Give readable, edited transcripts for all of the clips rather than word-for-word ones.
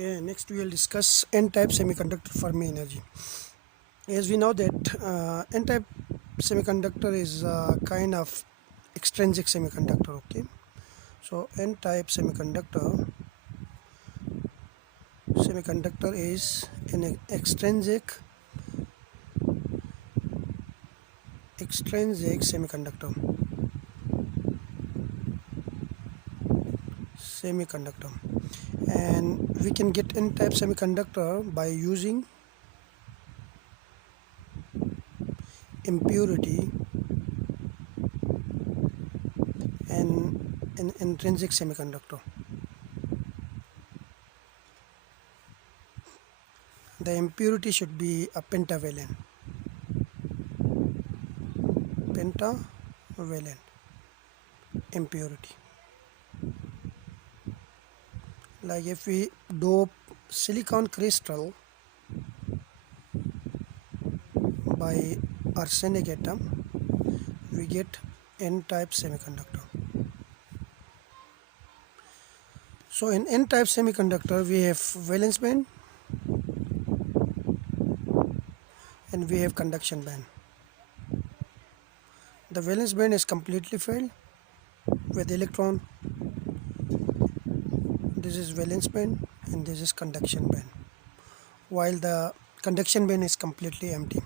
Okay, next we will discuss N-type semiconductor Fermi energy. As we know that N-type semiconductor is a kind of extrinsic semiconductor. Okay, so N-type semiconductor is an extrinsic semiconductor, and we can get N-type semiconductor by using impurity and an intrinsic semiconductor. The impurity should be a pentavalent impurity. Like if we dope silicon crystal by arsenic atom, we get N-type semiconductor. So in N-type semiconductor we have valence band and we have conduction band. The valence band is completely filled with electron. This is valence band and this is conduction band, while the conduction band is completely empty.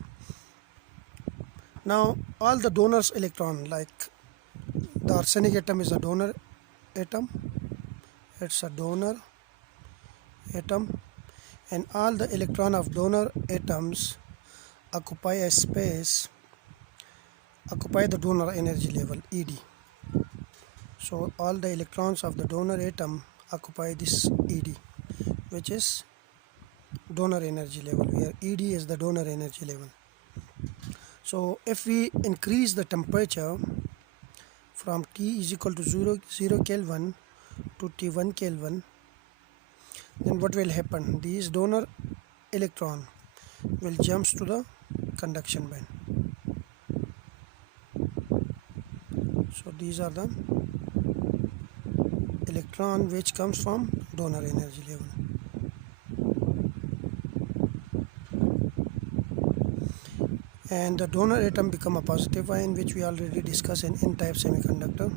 Now all the donors electron, like the arsenic atom is a donor atom, it's a donor atom, and all the electron of donor atoms occupy a space, occupy the donor energy level ED. So all the electrons of the donor atom occupy this ED, which is donor energy level, where ED is the donor energy level. So if we increase the temperature from T is equal to 0 Kelvin to T1 Kelvin, then what will happen? These donor electron will jump to the conduction band. So these are the electron which comes from donor energy level. And the donor atom become a positive ion, which we already discussed in N-type semiconductor.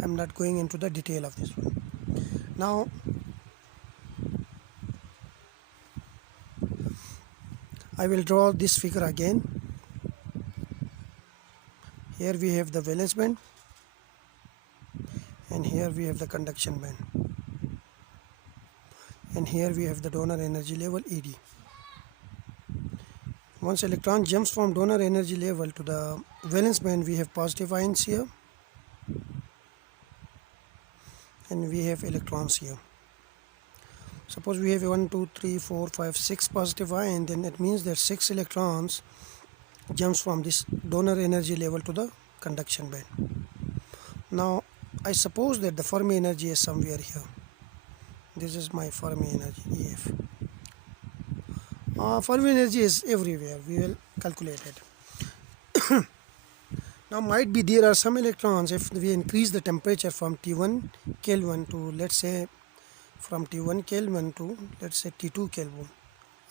I am not going into the detail of this one. Now I will draw this figure again. Here we have the valence band and here we have the conduction band, and here we have the donor energy level ED. Once electron jumps from donor energy level to the valence band, we have positive ions here and we have electrons here. Suppose we have 1, 2, 3, 4, 5, 6 positive ions, then it means that 6 electrons jumps from this donor energy level to the conduction band. Now I suppose that the Fermi energy is somewhere here. This is my Fermi energy, EF. Fermi energy is everywhere. We will calculate it. Now might be there are some electrons, if we increase the temperature from T1 Kelvin to, let's say, from T1 Kelvin to, let's say, T2 Kelvin,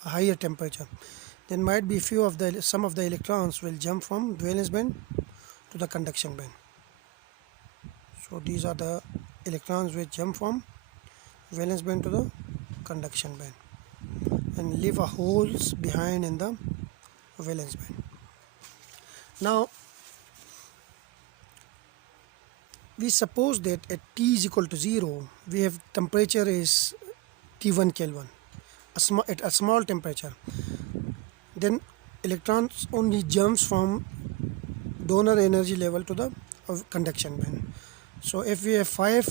a higher temperature, then might be some of the electrons will jump from valence band to the conduction band. So these are the electrons which jump from valence band to the conduction band and leave a holes behind in the valence band. Now we suppose that at T is equal to 0, we have temperature is T1 Kelvin, at a small temperature. Then electrons only jumps from donor energy level to the conduction band. So if we have 5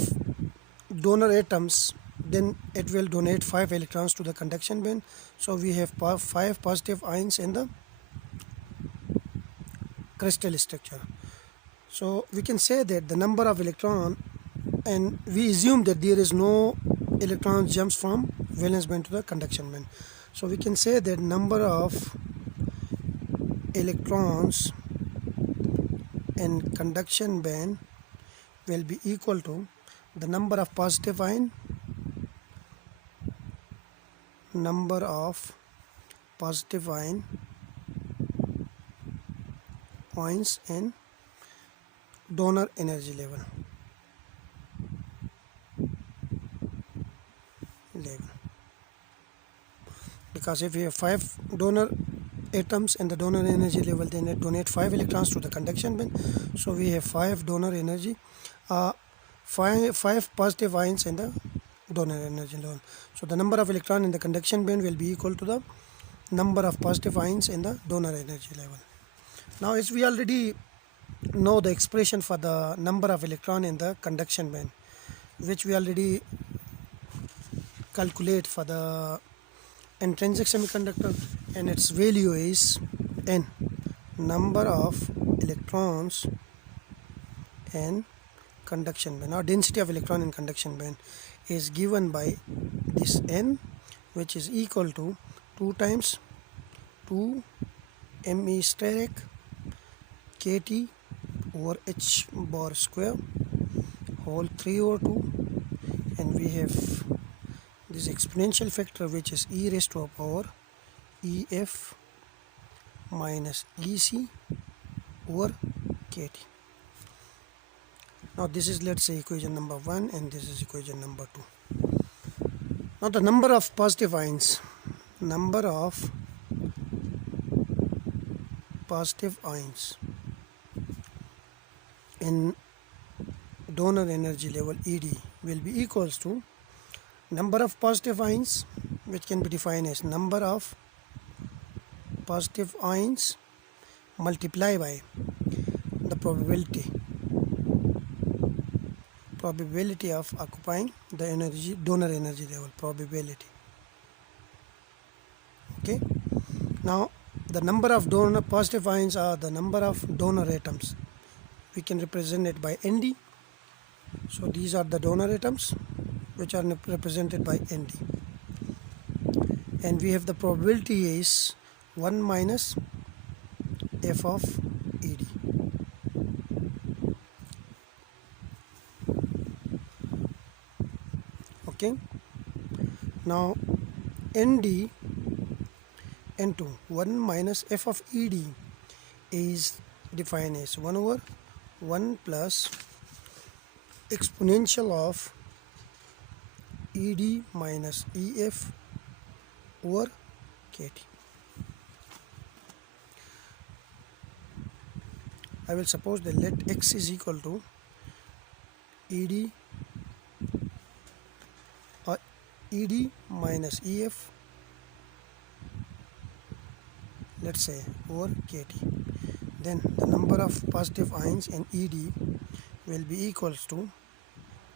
donor atoms, then it will donate 5 electrons to the conduction band. So we have 5 positive ions in the crystal structure. So we can say that the number of electron, and we assume that there is no electron jumps from valence band to the conduction band. So we can say that number of electrons in conduction band will be equal to the number of positive ion number of positive ions in donor energy level. Because if we have 5 donor atoms in the donor energy level, then it donate 5 electrons to the conduction band. So we have 5 donor energy, 5 positive ions in the donor energy level. So the number of electron in the conduction band will be equal to the number of positive ions in the donor energy level. Now, as we already know the expression for the number of electron in the conduction band, which we already calculate for the intrinsic semiconductor, and its value is n, number of electrons in conduction band, or density of electron in conduction band, is given by this n, which is equal to 2 times 2 me steric kt over h bar square whole 3 over 2, and we have this exponential factor, which is e raised to the power ef minus ec over kt. Now this is, let's say, equation number 1, and this is equation number 2. Now the number of positive ions, in donor energy level ED will be equals to number of positive ions, which can be defined as number of positive ions multiplied by the probability of occupying the energy, donor energy level, probability. Okay. Now the number of donor positive ions are the number of donor atoms. We can represent it by Nd. So these are the donor atoms, which are represented by Nd, and we have the probability is 1 minus f of Ed. Okay. Now Nd into 1 minus f of Ed is defined as 1 over 1 plus exponential of Ed minus Ef over Kt. I will suppose that let x is equal to Ed minus Ef, let's say, over Kt. Then the number of positive ions in Ed will be equals to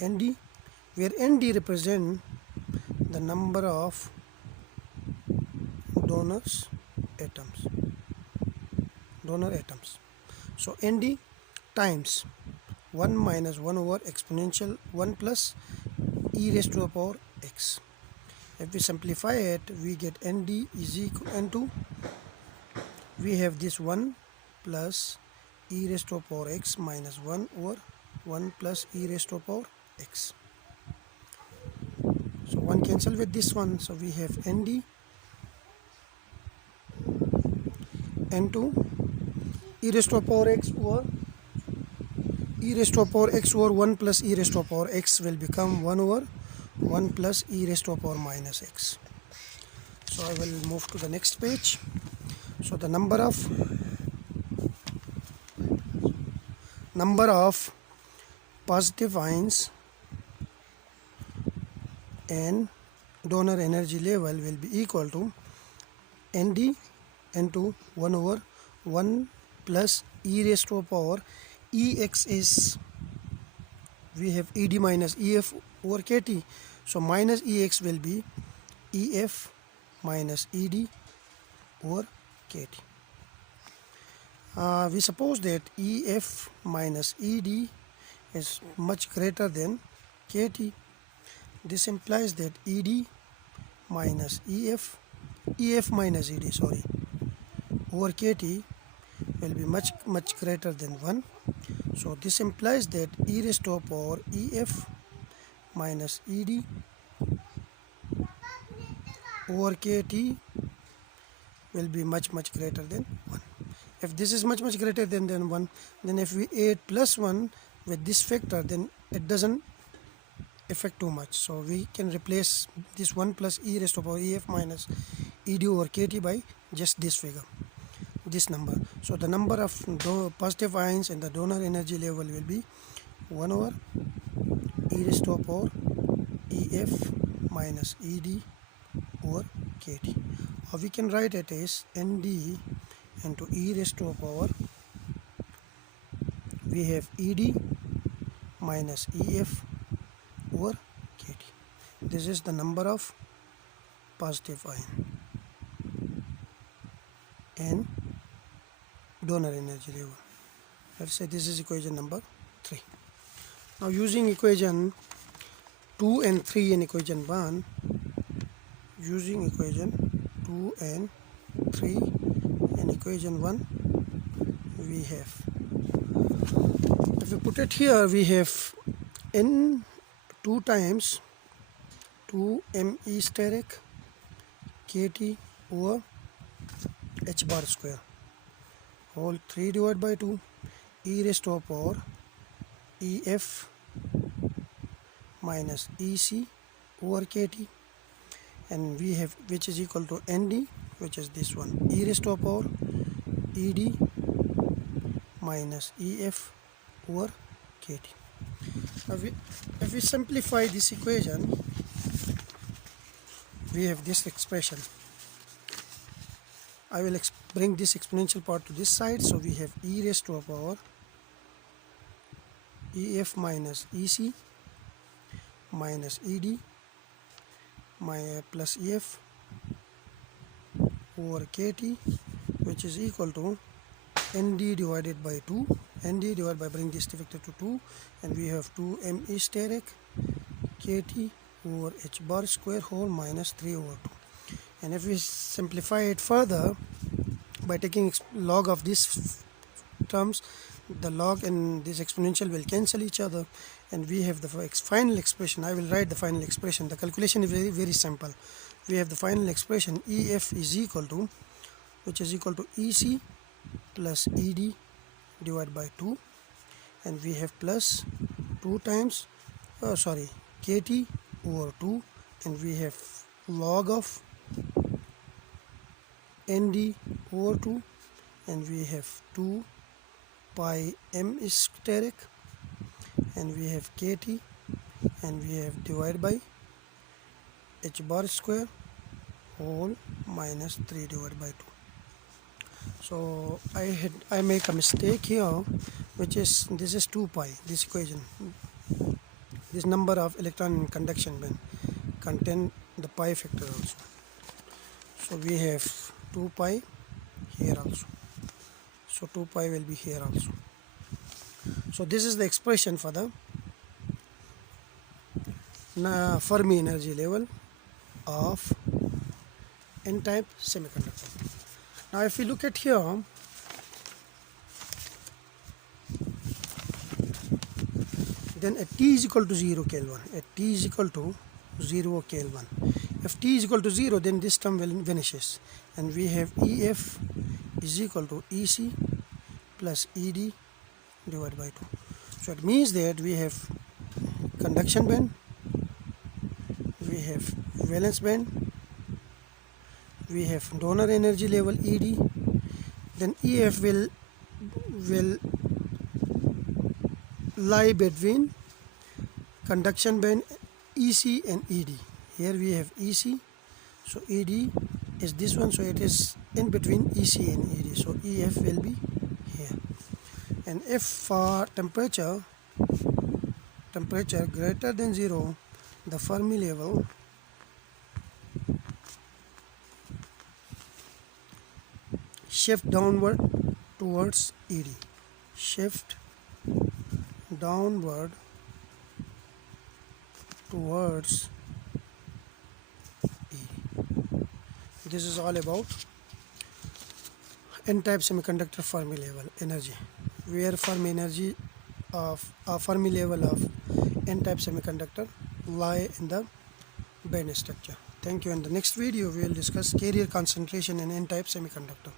Nd, where Nd represent the number of donor atoms. So Nd times 1 minus 1 over exponential 1 plus e raised to the power x. If we simplify it, we get Nd is equal to, we have this 1 plus e raised to the power x minus 1 over 1 plus e raised to the power x. So 1 cancel with this one, so we have Nd into e raised to the power x over 1 plus e raised to the power x will become 1 over 1 plus e raised to the power minus x. So I will move to the next page. So the number of positive ions and donor energy level will be equal to Nd into 1 over 1 plus e raised to the power Ex is, we have Ed minus Ef over Kt. So minus Ex will be Ef minus Ed over Kt. We suppose that Ef minus Ed is much greater than Kt. This implies that Ed minus Ef minus Ed, over Kt will be much greater than 1. So this implies that e raised to the power Ef minus Ed over kT will be much greater than 1. If this is much greater than 1, then if we add plus 1 with this factor, then it doesn't affect too much. So we can replace this 1 plus e raised to power ef minus ed over kt by just this figure, this number. So the number of positive ions in the donor energy level will be 1 over e raised to power ef minus ed over kt. Or we can write it as nd into e raised to power, we have ed minus ef over kt. This is the number of positive ion and donor energy level. Let's say this is equation number 3. Now using equation 2 and 3 and equation 1, using equation 2 and 3 and equation 1, we have, if we put it here, we have n 2 times 2 me steric kt over h bar square whole 3 divided by 2 e raised to power ef minus ec over kt, and we have, which is equal to nd, which is this one, e raised to power ed minus ef over kt. Now if we simplify this equation, we have this expression. I will bring this exponential part to this side, so we have e raised to a power ef minus ec minus ed plus ef over kt, which is equal to nd divided by 2, nd divided by, bring this factor to 2, and we have 2 me steric kt over h bar square whole minus 3 over 2. And if we simplify it further by taking log of these terms, the log and this exponential will cancel each other, and we have the final expression. I will write the final expression. The calculation is very simple. We have the final expression ef is equal to, which is equal to ec plus ed divided by 2, and we have plus 2 times kt over 2, and we have log of nd over 2, and we have 2 pi m steric, and we have kt, and we have divided by h bar square whole minus 3 divided by 2. So I make a mistake here, which is, this is 2 pi, this equation, this number of electron in conduction band contain the pi factor also. So we have 2 pi here also. So 2 pi will be here also. So this is the expression for the Fermi energy level of n-type semiconductor. Now if we look at here, then at t is equal to 0 Kelvin, at t is equal to 0 Kelvin. If t is equal to 0, then this term will vanishes, and we have ef is equal to ec plus ed divided by 2. So it means that we have conduction band, we have valence band, we have donor energy level ed, then ef will lie between conduction band ec and ed. Here we have ec, so ed is this one, so it is in between ec and ed, so ef will be here. And if for temperature greater than 0, the Fermi level shift downward towards ed, shift downward towards ed. This is all about n-type semiconductor Fermi level energy, where Fermi energy of Fermi level of n-type semiconductor lie in the band structure. Thank you. In the next video, we will discuss carrier concentration in N-type semiconductor.